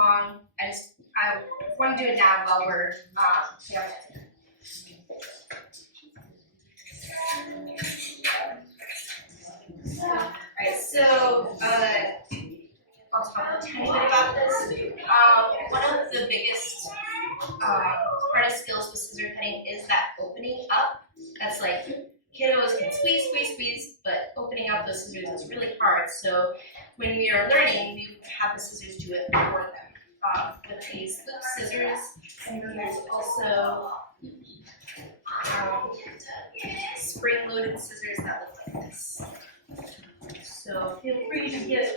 along. I want to do it now while we're yeah. Alright, so I'll talk a tiny bit about this. One of the biggest hardest skills with scissor cutting is that opening up. That's like kiddos can squeeze, but opening up those scissors is really hard. So when we are learning, we have the scissors do it for them with these loop scissors. And then there's also spring-loaded scissors that look like this. So feel free to give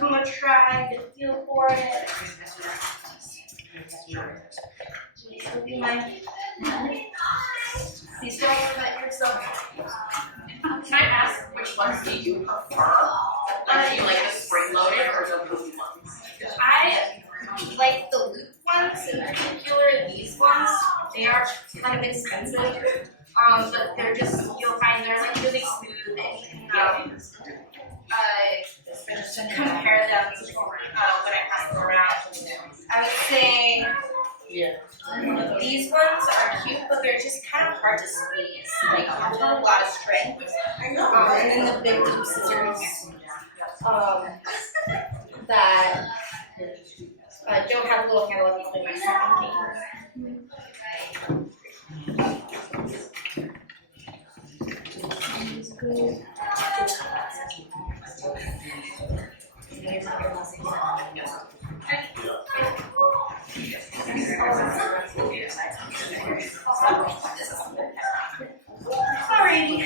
them a try, get a feel for it. So be mindful. Please don't cut yourself. Can I ask which ones do you prefer? Like, do you like the spring-loaded or the loop ones? I like the loop ones, in particular these ones. They are kind of expensive, but they're just, you'll find they're like really smooth and you can compare them when I pass them around. I would say these ones are cute, but they're just kind of hard to squeeze. Like, you have to have a lot of strength. And then the big loop scissors that don't have a little handle like my second finger. Alrighty.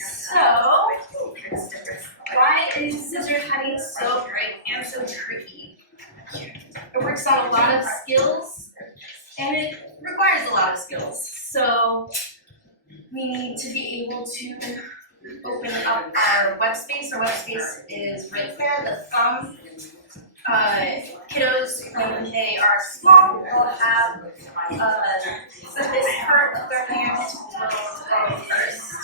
So, why is scissor cutting so great and so tricky? It works on a lot of skills, and it requires a lot of skills. So, we need to be able to open up our web space. Our web space is right there, the thumb. Kiddos, when they are small, will have this part of their hand will go first.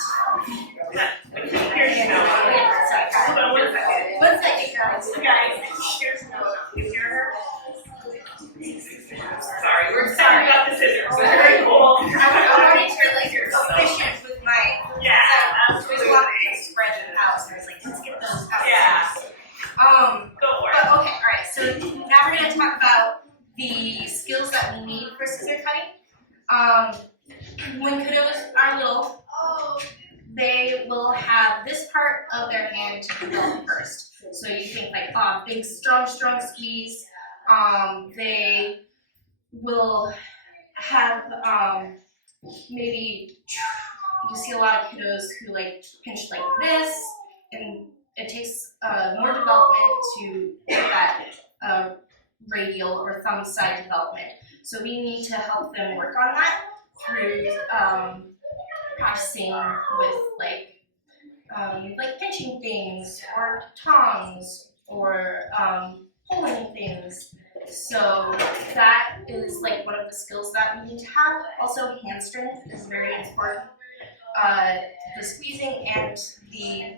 One second, sorry, we're excited about the scissors. Very cool. I wanted to like efficient with my there's a lot of spread out, so I was like, let's get those out. Yeah. Go for it. But okay, alright, so now we're going to talk about the skills that we need for scissor cutting. When kiddos are little, they will have this part of their hand to develop first. So you think like big, strong squeeze. They will have maybe, you see a lot of kiddos who like pinch like this, and it takes more development to get that radial or thumb side development. So we need to help them work on that through practicing with like pinching things or tongs or pulling things. So that is like one of the skills that we need to have. Also, hand strength is very important. The squeezing and the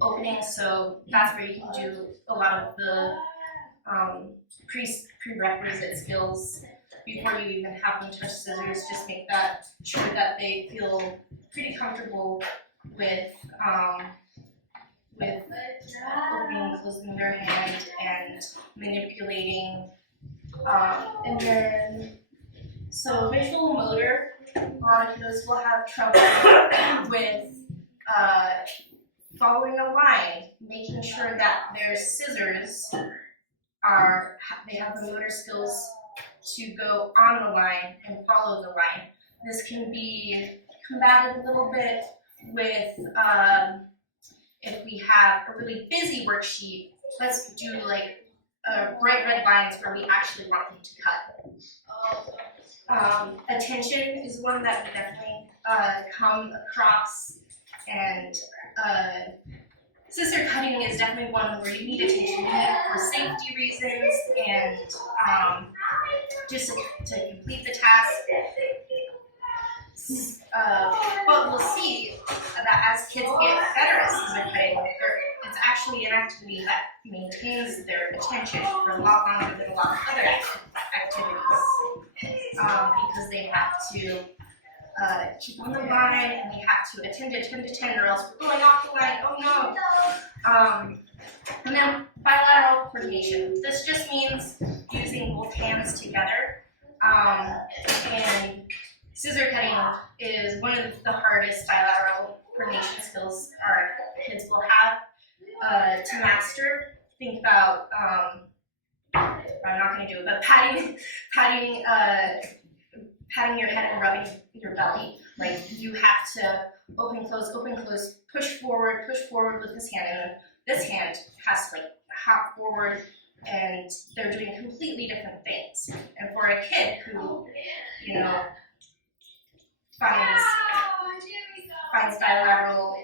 opening, so that's where you can do a lot of the prerequisite skills before you even have them touch scissors. Just make that sure that they feel pretty comfortable with opening and closing their hand and manipulating. And then, so visual motor, a lot of kiddos will have trouble with following a line, making sure that their scissors they have the motor skills to go on the line and follow the line. This can be combated a little bit with if we have a really busy worksheet, let's do like bright red lines where we actually want them to cut. Attention is one that we definitely come across, and scissor cutting is definitely one where you need attention for safety reasons and just to complete the task. But we'll see that as kids get better at scissor cutting, it's actually an activity that maintains their attention for a lot longer than a lot of other activities, because they have to keep on the line, and they have to attend, or else we're going off the line. Oh no! And then bilateral coordination. This just means using both hands together. And scissor cutting is one of the hardest bilateral coordination skills our kids will have to master. Think about, I'm not going to do it, but patting your head and rubbing your belly. Like, you have to open, close, push forward with this hand, and then this hand has to like hop forward, and they're doing completely different things. And for a kid who, you know, finds bilateral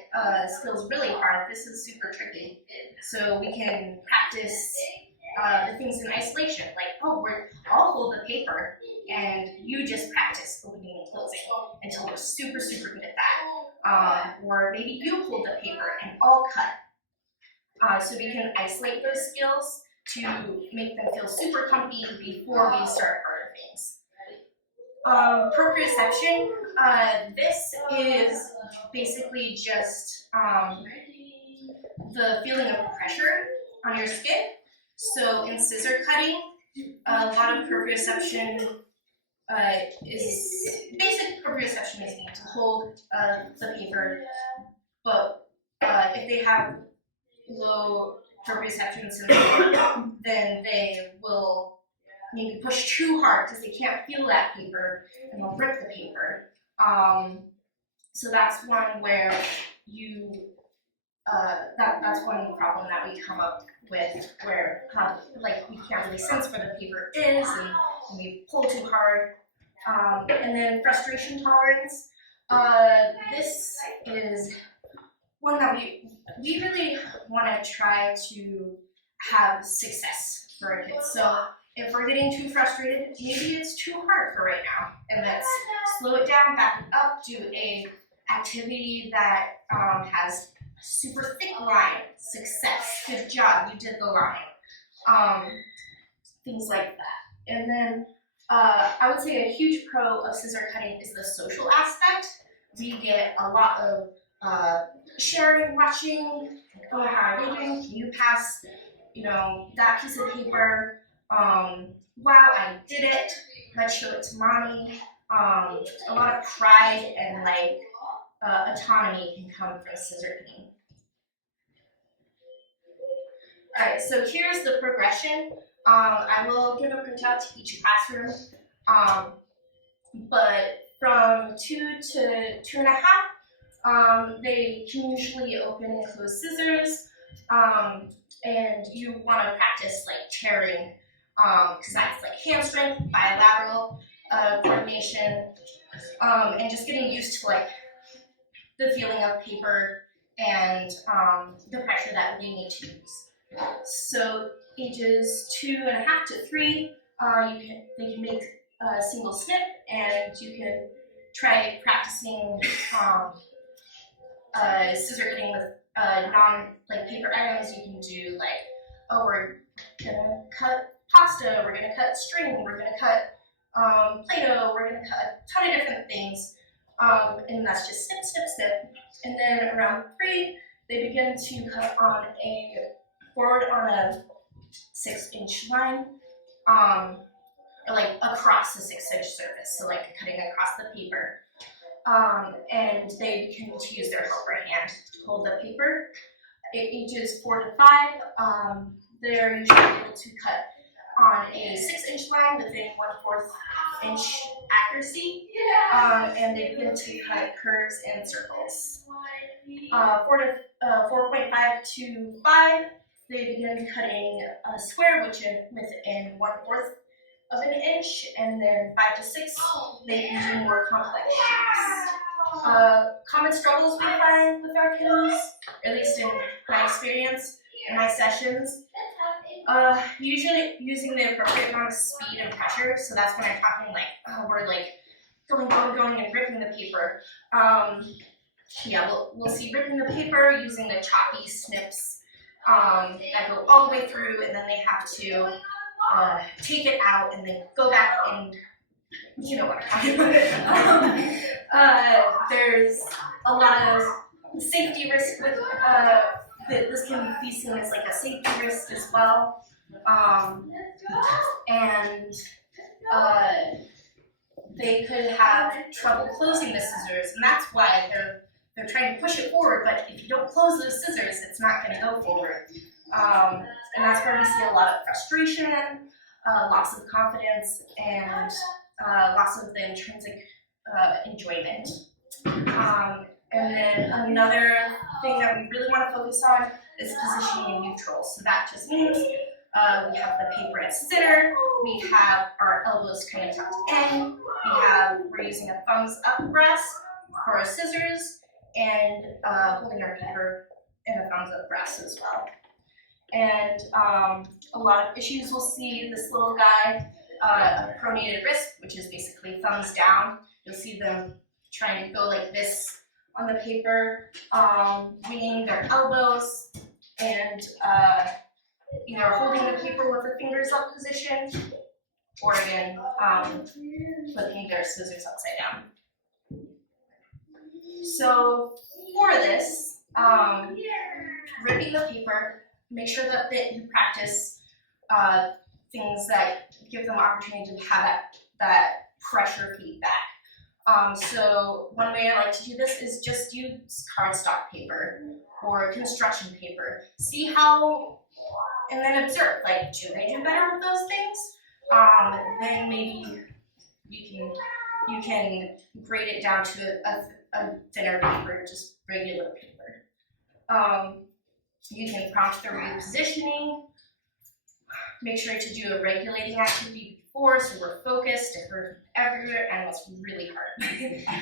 skills really hard, this is super tricky. So we can practice the things in isolation, like, oh, I'll hold the paper, and you just practice opening and closing until you're super good at that. Or maybe you hold the paper and I'll cut. So we can isolate those skills to make them feel super comfy before we start harder things. Proprioception, this is basically just the feeling of pressure on your skin. So in scissor cutting, a lot of proprioception basic proprioception is needed to hold the paper, but if they have low proprioception syndrome, then they will maybe push too hard because they can't feel that paper, and they'll rip the paper. So that's one where that's one problem that we come up with, where like we can't really sense where the paper is, and we pull too hard. And then frustration tolerance. This is one that we really want to try to have success for our kids. So if we're getting too frustrated, maybe it's too hard for right now, and let's slow it down, back it up, do a activity that has a super thick line. Success, good job, you did the line. Things like that. And then I would say a huge pro of scissor cutting is the social aspect. We get a lot of sharing, watching, oh, how are they doing? Can you pass, that piece of paper? Wow, I did it. Let's show it to mommy. A lot of pride and autonomy can come from scissor cutting. All right, so here's the progression. I will give a printout to each classroom, but from 2 to 2.5, they can usually open and close scissors, and you want to practice tearing, because that's hand strength, bilateral coordination, and just getting used to the feeling of paper and the pressure that we need to use. So ages 2.5 to 3, they can make a single snip, and you can try practicing scissor cutting with paper items. You can do we're gonna cut pasta, we're gonna cut string, we're gonna cut Play-Doh, we're gonna cut a ton of different things, and that's just snip, snip, snip. And then around 3, they begin to cut forward on a 6-inch line, or across the 6-inch surface, so cutting across the paper. And they begin to use their helper hand to hold the paper. At ages 4 to 5, they're usually able to cut on a 6-inch line within 1/4 inch accuracy, and they begin to cut curves and circles. 4.5 to 5, they begin cutting a square within 1/4 of an inch, and then 5 to 6, they can do more complex shapes. Common struggles we find with our kiddos, at least in my experience, in my sessions, usually using the appropriate amount of speed and pressure. So that's when I'm talking we're going and ripping the paper. We'll see ripping the paper using the choppy snips that go all the way through, and then they have to take it out and then go back and you know what I'm talking about. There's a lot of safety risk with this can be seen as like a safety risk as well, and they could have trouble closing the scissors, and that's why they're trying to push it forward. But if you don't close those scissors, it's not going to go forward, and that's where we see a lot of frustration, loss of confidence, and loss of the intrinsic enjoyment. And then another thing that we really want to focus on is positioning in neutral. So that just means we have the paper at center, we have our elbows kind of tucked in, we're using a thumbs up rest for our scissors, and holding our paper in a thumbs up rest as well. And a lot of issues we'll see this little guy, a pronated wrist, which is basically thumbs down. You'll see them trying to go like this on the paper, winging their elbows, and either holding the paper with the fingers up position, or again, flipping their scissors upside down. So for this, ripping the paper, make sure that you practice things that give them opportunity to have that pressure feedback. So one way I like to do this is just use cardstock paper or construction paper. See how, and then observe, like, do they do better with those things? Then maybe you can grade it down to a thinner paper, just regular paper. You can prompt their repositioning. Make sure to do a regulating activity before, so we're focused. If we're everywhere, and it's really hard.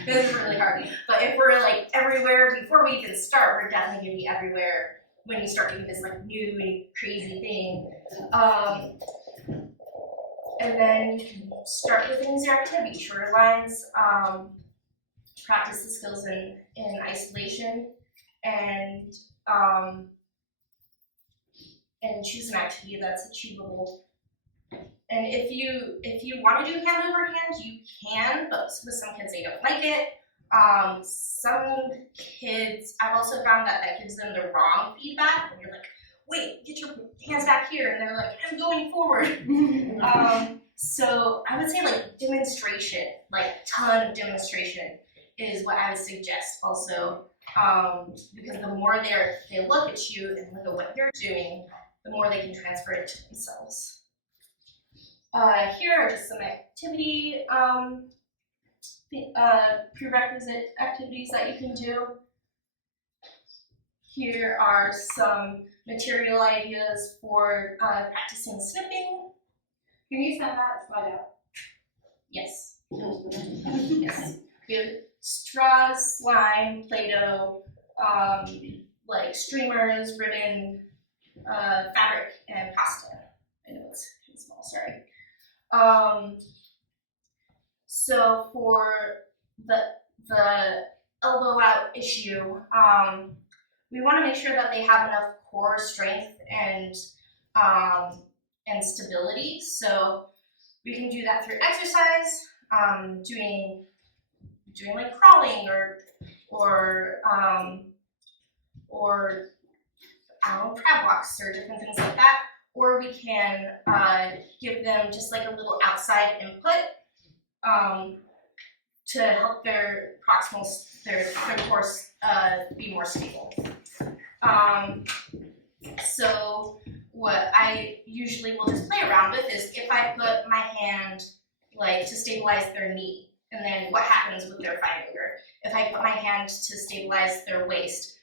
It's really hard. But if we're like everywhere before we even start, we're definitely gonna be everywhere when you start doing this like new and crazy thing. And then you can start with an easier activity, shorter lines. Practice the skills in isolation, and choose an activity that's achievable. And if you want to do hand over hand, you can, but with some kids they don't like it. Some kids, I've also found that gives them the wrong feedback. When you're like, wait, get your hands back here, and they're like, I'm going forward. So I would say like demonstration, like ton of demonstration is what I would suggest also, because the more they look at you and look at what you're doing, the more they can transfer it to themselves. Here are just some activity prerequisite activities that you can do. Here are some material ideas for practicing snipping. Can you send that slide out? Yes. Yes. We have straws, slime, Play-Doh, like streamers, ribbon, fabric, and pasta. I know it's small, sorry. So for the elbow out issue, we want to make sure that they have enough core strength and stability. So we can do that through exercise, doing like crawling or I don't know, crab walks or different things like that. Or we can give them just like a little outside input to help their proximal, their core be more stable. So what I usually will just play around with is if I put my hand like to stabilize their knee, and then what happens with their fine motor. If I put my hand to stabilize their waist,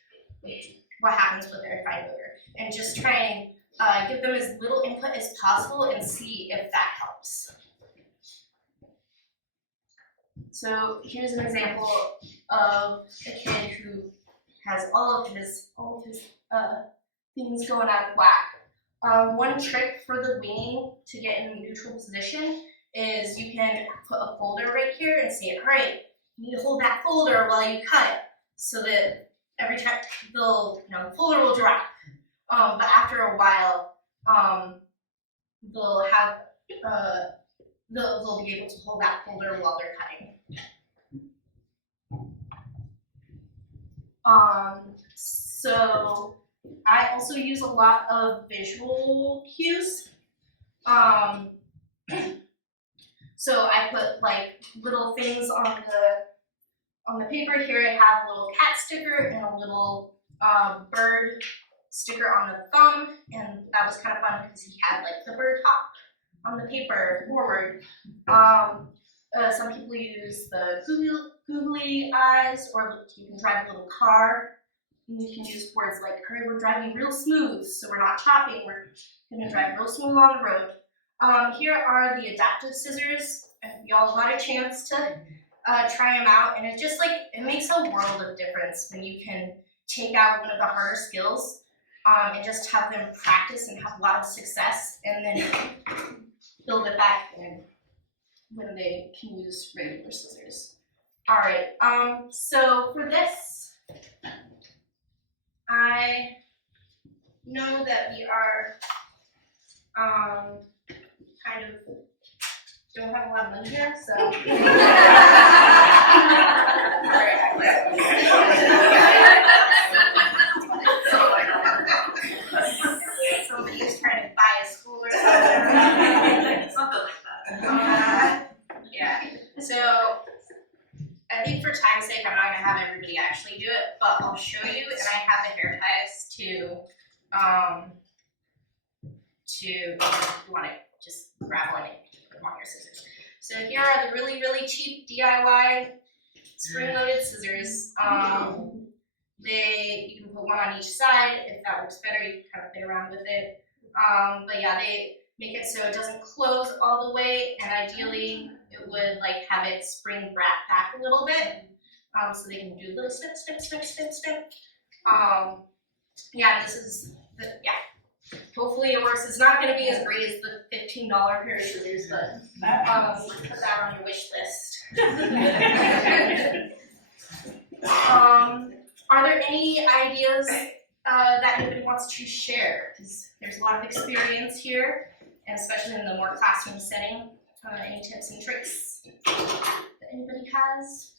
what happens with their fine motor? And just try and give them as little input as possible and see if that helps. So here's an example of a kid who has all of his things going out of whack. One trick for the winging to get in a neutral position is you can put a folder right here and say, all right, you need to hold that folder while you cut, so that every time the folder will drop. But after a while, they'll have they'll be able to hold that folder while they're cutting. So I also use a lot of visual cues. So I put like little things on the paper. Here I have a little cat sticker and a little bird sticker on the thumb, and that was kind of fun because he had like the bird hop on the paper forward. Some people use the googly eyes, or you can drive a little car. And you can use words like, "Hurry, we're driving real smooth, so we're not chopping. We're gonna drive real smooth on the road." Here are the adaptive scissors. Y'all got a chance to try them out, and it just it makes a world of difference when you can take out one of the harder skills and just have them practice and have a lot of success, and then build it back in when they can use regular scissors. All right, so for this, I know that we are kind of don't have a lot of money here, so. Somebody's trying to buy a school or something. Something like that. Yeah. So I think for time's sake, I'm not gonna have everybody actually do it, but I'll show you, and I have the hair ties to if you want to just grab one and put them on your scissors. So here are the really, really cheap DIY spring-loaded scissors. You can put one on each side. If that works better, you can kind of play around with it. But yeah, they make it so it doesn't close all the way, and ideally it would have it spring back a little bit, so they can do little snip, snip, snip, snip, snip. Yeah, this is hopefully it works. It's not going to be as great as the $15 pair of scissors, but put that on your wish list. Are there any ideas that anybody wants to share? Because there's a lot of experience here, and especially in the more classroom setting. Any tips and tricks that anybody has?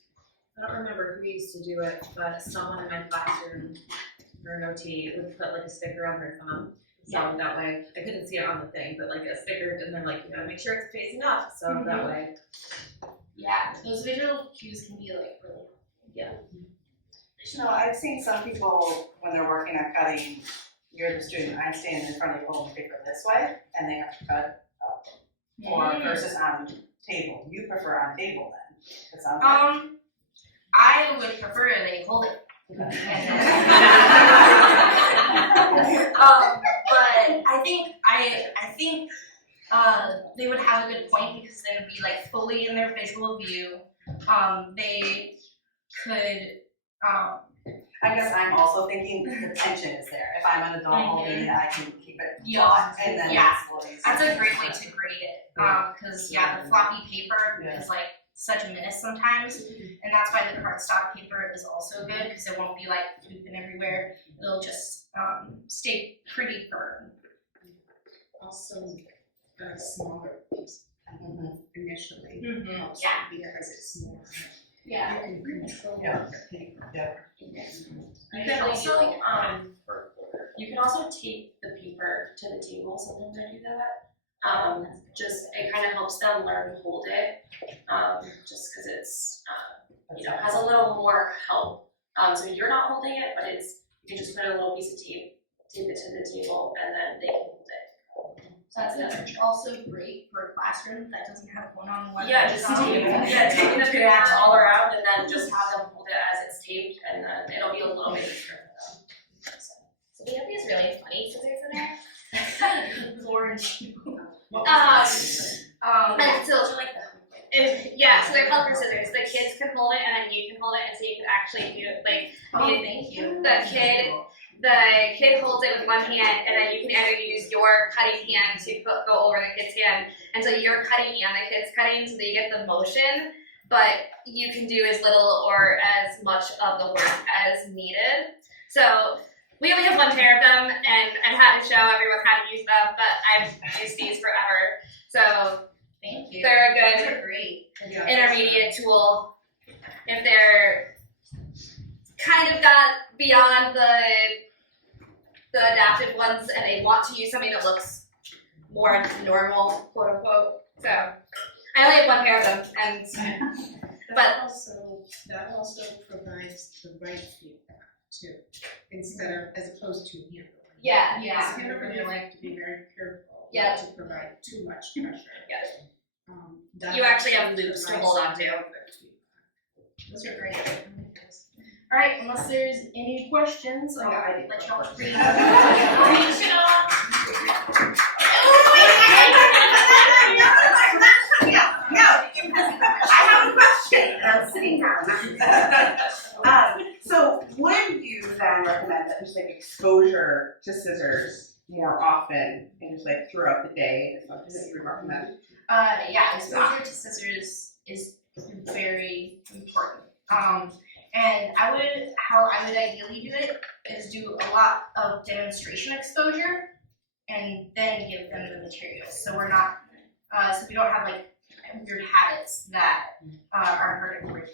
I don't remember who used to do it, but someone in my classroom for an OT would put a sticker on their thumb. So that way, I couldn't see it on the thing, but a sticker, and they're you gotta make sure it's facing up. So that way. Yeah, those visual cues can be really. No, I've seen some people when they're working on cutting. You're the student. I'm standing in front of you holding paper this way, and they have to cut up. Or versus on table. You prefer on table then? It sounds like. I would prefer they hold it. But I think they would have a good point because they would be fully in their visual view. They could. I guess I'm also thinking the tension is there. If I'm an adult holding it, I can keep it Yeah. and then Yeah. it's a little easier. That's a great way to grade it. Because the floppy paper is such a menace sometimes, and that's why the cardstock paper is also good because it won't be flooping everywhere. It'll just stay pretty firm. Also, a smaller piece initially helps Yeah. because it's more. Yeah. You can control Yeah. the paper. Yeah. You can also you can also tape the paper to the table. Sometimes I do that. Just it kind of helps them learn to hold it. Just because it's has a little more help. So you're not holding it, but you can just put a little piece of tape it to the table, and then they can hold it. That's also great for a classroom that doesn't have one-on-one. Yeah, just taking the paper all around, and then just have them hold it as it's taped, and then it'll be a little bit easier for them. So we have these really funny scissors in there. Orange. So they're called for scissors. The kids can hold it, and then you can hold it, and so you can actually do it Thank you. The kid holds it with one hand, and then you can either use your cutting hand to go over the kid's hand, and so you're cutting and the kid's cutting, so that you get the motion, but you can do as little or as much of the work as needed. So we only have one pair of them, and I've had to show everyone how to use them, but I've used these forever. So Thank you. they're a good They're great. intermediate tool if they're kind of got beyond the adaptive ones and they want to use something that looks more normal, quote unquote. So I only have one pair of them, and That also provides the right feedback too, instead of, as opposed to handling. yeah. Because handling, you like to be very careful Yeah. not to provide too much pressure. Yeah. You actually have loops to hold on to. Those are great. All right, unless there's any questions, I'll let y'all read. I have a question. I'm sitting down. So would you then recommend that just like exposure to scissors more often and just like throughout the day is something that you would recommend? Yeah, exposure to scissors is very important. And how I would ideally do it is do a lot of demonstration exposure and then give them the materials. So we're not, so we don't have like weird habits that are hurting for.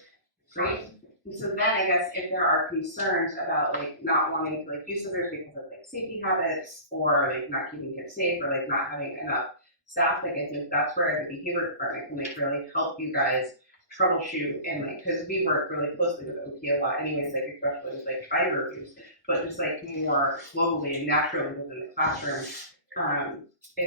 Great. And so then I guess if there are concerns about like not wanting to like use scissors because of like safety habits or like not keeping kids safe or like not having enough staff, like I think that's where the behavior department can like really help you guys troubleshoot and like, because we work really closely with OT a lot anyways, like especially with like trial reviews, but just like more globally and naturally within the classroom. I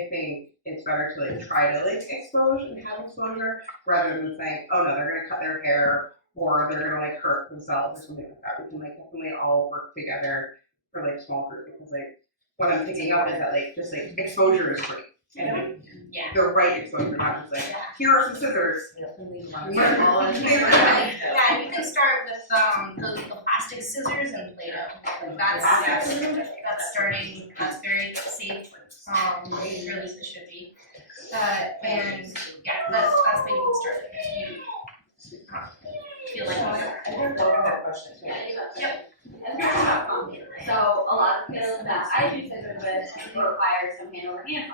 think it's better to like try to like expose and have exposure rather than saying, oh no, they're gonna cut their hair or they're gonna like hurt themselves or something like that. We can like definitely all work together for like small group because like what I'm picking up is that like just like exposure is great. And Yeah. the right exposure, not just like, here are some scissors. Yeah, you can start with the plastic scissors and Play-Doh. Like that's starting. That's very safe. Really it should be. And yeah, that's maybe you can start with if you feel like. I think Logan had a question. Yep. So a lot of skills that I do scissors with require some hand-over-hand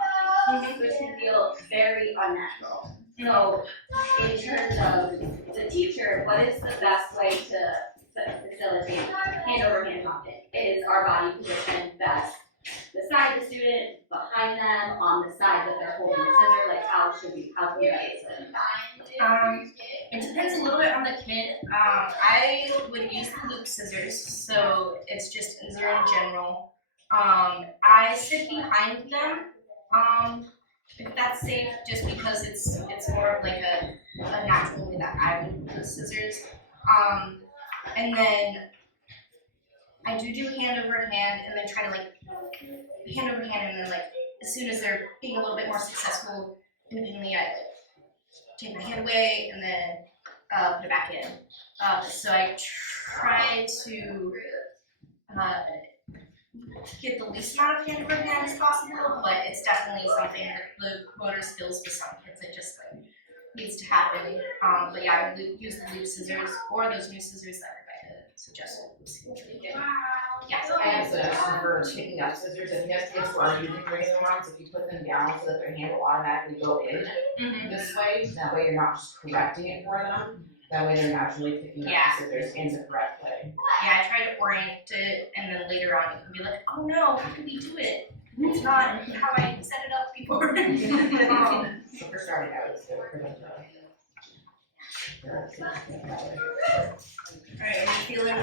functions, which can feel very unnatural. So in terms of the teacher, what is the best way to facilitate hand-over-hand function? Is our body positioned best beside the student, behind them, on the side that they're holding the scissor? Like how can we place it? It depends a little bit on the kid. I would use the loop scissors, so it's just easier in general. I sit behind them, if that's safe, just because it's more of like a natural way that I would use scissors. And then I do hand over hand, and then try to like hand over hand, and then like as soon as they're being a little bit more successful independently, I like take my hand away and then put it back in. So I try to get the least amount of hand over hand as possible, but it's definitely something that the motor skills for some kids it just like needs to happen. But yeah, I would use the loop scissors or those new scissors that Rebecca suggested. Yeah. I have a suggestion for picking up scissors. If you have kids who are using regular ones, if you put them down so that their hand will automatically go in this way, that way you're not just correcting it for them. That way they're naturally picking up the scissors in the correct way. Yeah, I try to orient it, and then later on you can be like, oh no, how did we do it? It's not how I set it up before. So for starting out, it's good for them to. Alright, are you feeling